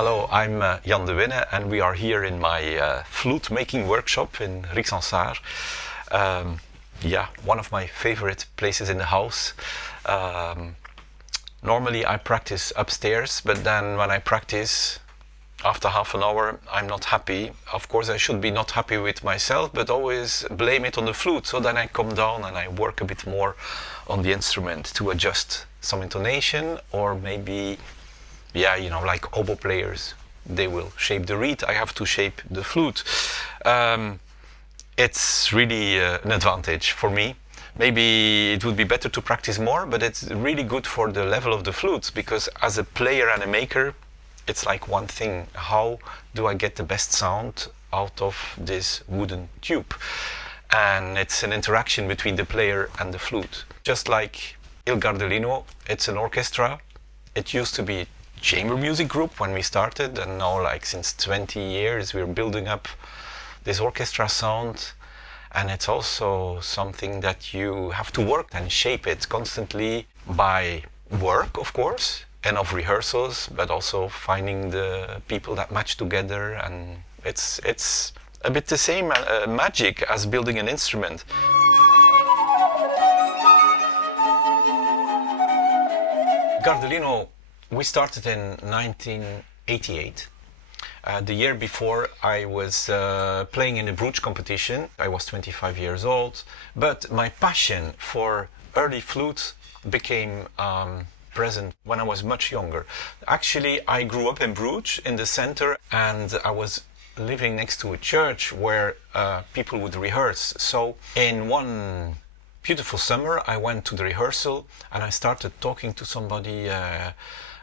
Hello, I'm Jan De Winne and we are here in my flute making workshop in Rixensart. One of my favorite places in the house. Normally I practice upstairs, but then when I practice after half an hour I'm not happy. Of course I should be not happy with myself, but always blame it on the flute. So then I come down and I work a bit more on the instrument to adjust some intonation, or maybe like oboe players, they will shape the reed, I have to shape the flute. It's really an advantage for me. Maybe it would be better to practice more, but it's really good for the level of the flute, because as a player and a maker, it's like one thing. How do I get the best sound out of this wooden tube? And it's an interaction between the player and the flute. Just like Il Gardellino, it's an orchestra. It used to be chamber music group when we started, and now like since 20 years we're building up this orchestra sound, and it's also something that you have to work and shape it constantly by work, of course, and of rehearsals, but also finding the people that match together, and it's a bit the same magic as building an instrument. Gardellino, we started in 1988. The year before I was playing in a brooch competition. I was 25 years old, but my passion for early flute became present when I was much younger. Actually, I grew up in Bruges, in the center, and I was living next to a church where people would rehearse. So in one beautiful summer, I went to the rehearsal and I started talking to somebody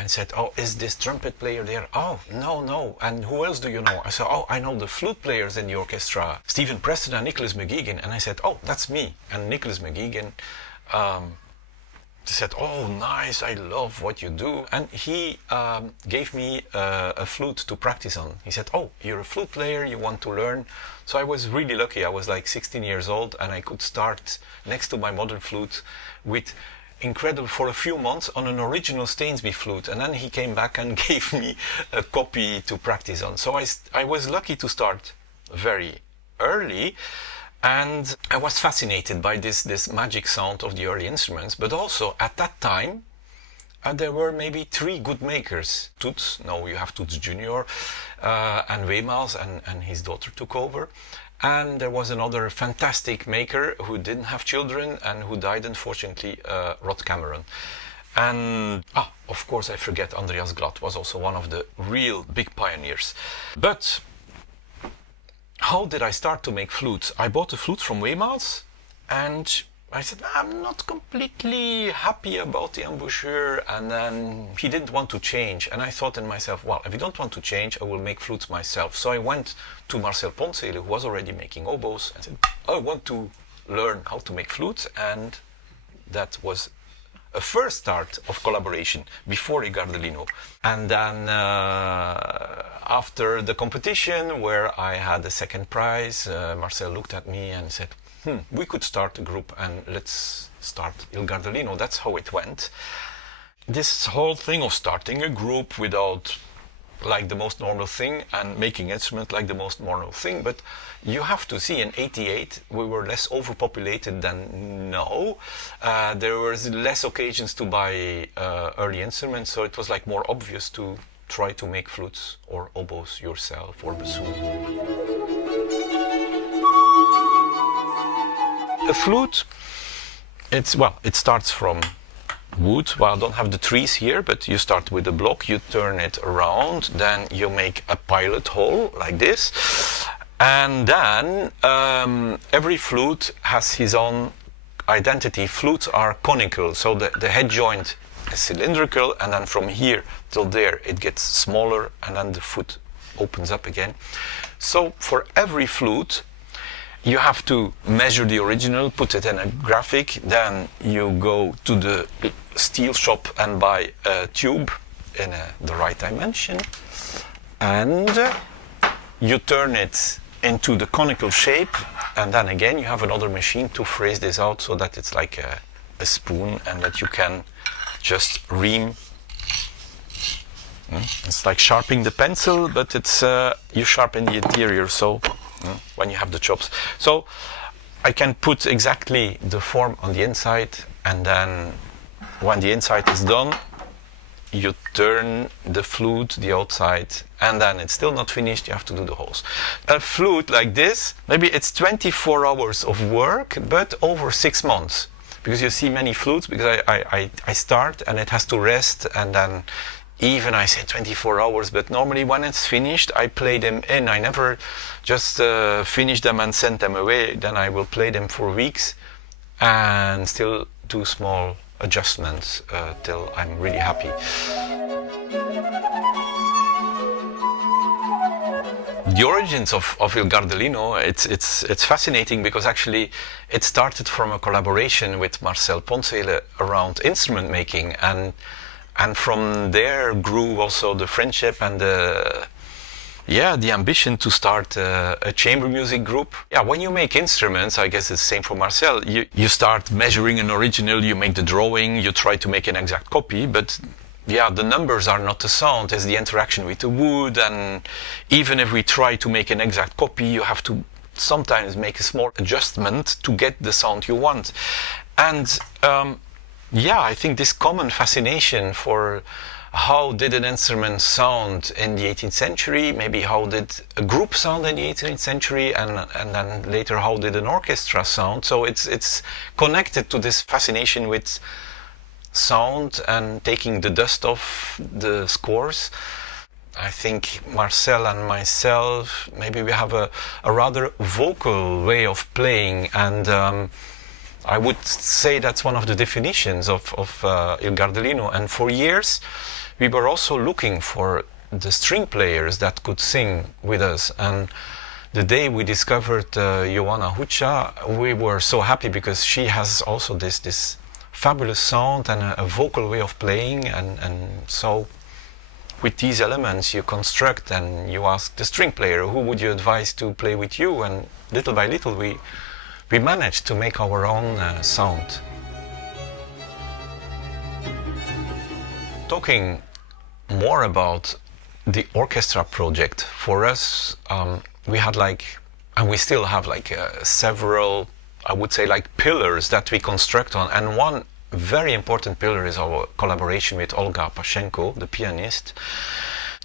and said, "Oh, is this trumpet player there?" "Oh, no. And who else do you know?" I said, "Oh, I know the flute players in the orchestra, Stephen Preston and Nicholas McGeegan." And I said, "Oh, that's me." And Nicholas McGeegan said, "Oh, nice, I love what you do." And he gave me a flute to practice on. He said, "Oh, you're a flute player, you want to learn." So I was really lucky. I was like 16 years old and I could start next to my modern flute with incredible for a few months on an original Stainsby flute, and then he came back and gave me a copy to practice on. So I was lucky to start very early, and I was fascinated by this magic sound of the early instruments. But also at that time there were maybe three good makers. Toots, now you have Toots Junior, and Weymals, and his daughter took over. And there was another fantastic maker who didn't have children and who died, unfortunately, Rod Cameron. And, of course, I forget, Andreas Glatt was also one of the real big pioneers. But how did I start to make flutes? I bought a flute from Weymals, and I said, I'm not completely happy about the embouchure, and then he didn't want to change. And I thought in myself, well, if you don't want to change, I will make flutes myself. So I went to Marcel Poncele, who was already making oboes, and said, I want to learn how to make flutes. And that was a first start of collaboration before Il Gardellino. And then after the competition, where I had the second prize, Marcel looked at me and said, we could start a group and let's start Il Gardellino. That's how it went. This whole thing of starting a group without like the most normal thing and making instruments like the most normal thing, but you have to see in 88 we were less overpopulated than now. There was less occasions to buy early instruments, so it was like more obvious to try to make flutes or oboes yourself or bassoon. A flute, it starts from wood. Well, I don't have the trees here, but you start with a block, you turn it around, then you make a pilot hole like this, and then every flute has his own identity. Flutes are conical, so the head joint is cylindrical, and then from here till there it gets smaller, and then the foot opens up again. So for every flute you have to measure the original, put it in a graphic, then you go to the steel shop and buy a tube in the right dimension, and you turn it into the conical shape, and then again you have another machine to phrase this out so that it's like a spoon, and that you can just ream It's like sharpening the pencil, but it's you sharpen the interior. So when you have the chops, so I can put exactly the form on the inside, and then when the inside is done, you turn the flute the outside, and then it's still not finished. You have to do the holes. A flute like this, maybe it's 24 hours of work, but over 6 months. Because you see many flutes, because I start and it has to rest, and then even I say 24 hours, but normally when it's finished, I play them in. I never just finish them and send them away. Then I will play them for weeks and still do small adjustments till I'm really happy. The origins of Il Gardellino, it's fascinating, because actually it started from a collaboration with Marcel Poncele around instrument making, and from there grew also the friendship and the ambition to start a chamber music group. Yeah, when you make instruments, I guess it's the same for Marcel, you start measuring an original, you make the drawing, you try to make an exact copy, but yeah, the numbers are not the sound, it's the interaction with the wood, and even if we try to make an exact copy, you have to sometimes make a small adjustment to get the sound you want. And I think this common fascination for how did an instrument sound in the 18th century, maybe how did a group sound in the 18th century, and then later how did an orchestra sound. So it's connected to this fascination with sound and taking the dust off the scores. I think Marcel and myself, maybe we have a rather vocal way of playing, and I would say that's one of the definitions of Il Gardellino. And for years we were also looking for the string players that could sing with us, and the day we discovered Joanna Hucha, we were so happy, because she has also this fabulous sound and a vocal way of playing, and so with these elements you construct, and you ask the string player, who would you advise to play with you, and little by little we managed to make our own sound. Talking more about the orchestra project, for us we had and we still have several, I would say, pillars that we construct on, and one very important pillar is our collaboration with Olga Pashenko, the pianist.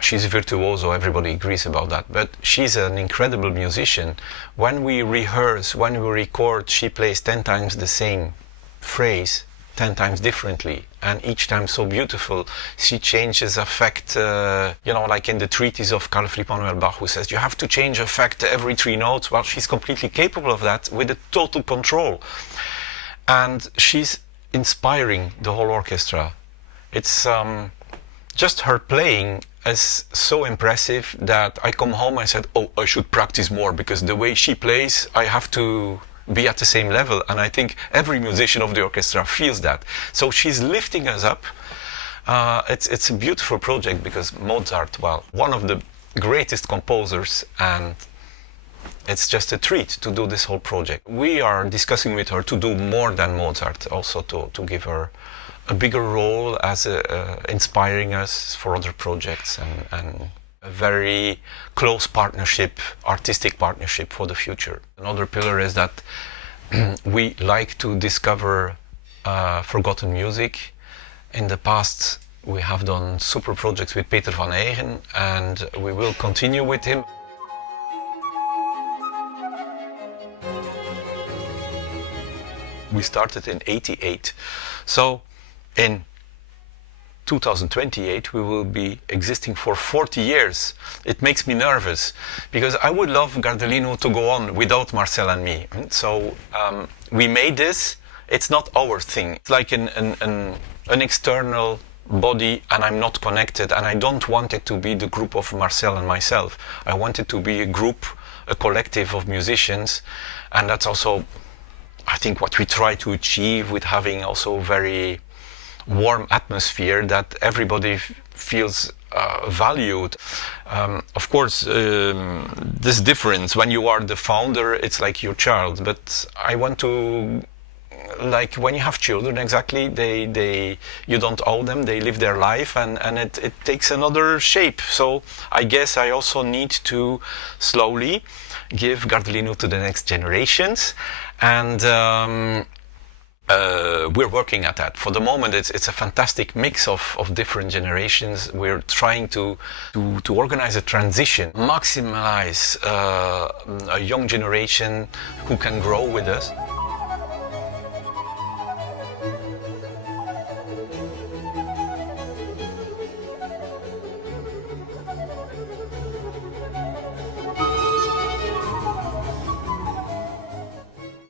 She's a virtuoso, everybody agrees about that, but she's an incredible musician. When we rehearse, when we record, she plays 10 times the same phrase, 10 times differently, and each time so beautiful. She changes effect, like in the treatise of Carl Philipp Emanuel Bach, who says you have to change effect every 3 notes. Well, she's completely capable of that with a total control, and she's inspiring the whole orchestra. It's just her playing is so impressive that I come home and I said, oh, I should practice more, because the way she plays, I have to be at the same level, and I think every musician of the orchestra feels that. So she's lifting us up. It's a beautiful project, because Mozart, well, one of the greatest composers, and it's just a treat to do this whole project. We are discussing with her to do more than Mozart, also to give her a bigger role as inspiring us for other projects, and a very close partnership, artistic partnership for the future. Another pillar is that we like to discover forgotten music. In the past we have done super projects with Peter van Eygen, and we will continue with him. We started in '88, so in 2028 we will be existing for 40 years. It makes me nervous, because I would love Gardellino to go on without Marcel and me. So we made this. It's not our thing. It's like an external body, and I'm not connected, and I don't want it to be the group of Marcel and myself. I want it to be a group, a collective of musicians, and that's also, I think, what we try to achieve with having also very warm atmosphere, that everybody feels valued. Of course, this difference, when you are the founder, it's like your child, but I want to like when you have children, exactly, you don't owe them, they live their life, and it takes another shape. So I guess I also need to slowly give Gardellino to the next generations, and we're working at that. For the moment, it's a fantastic mix of different generations. We're trying to organize a transition, maximize a young generation who can grow with us.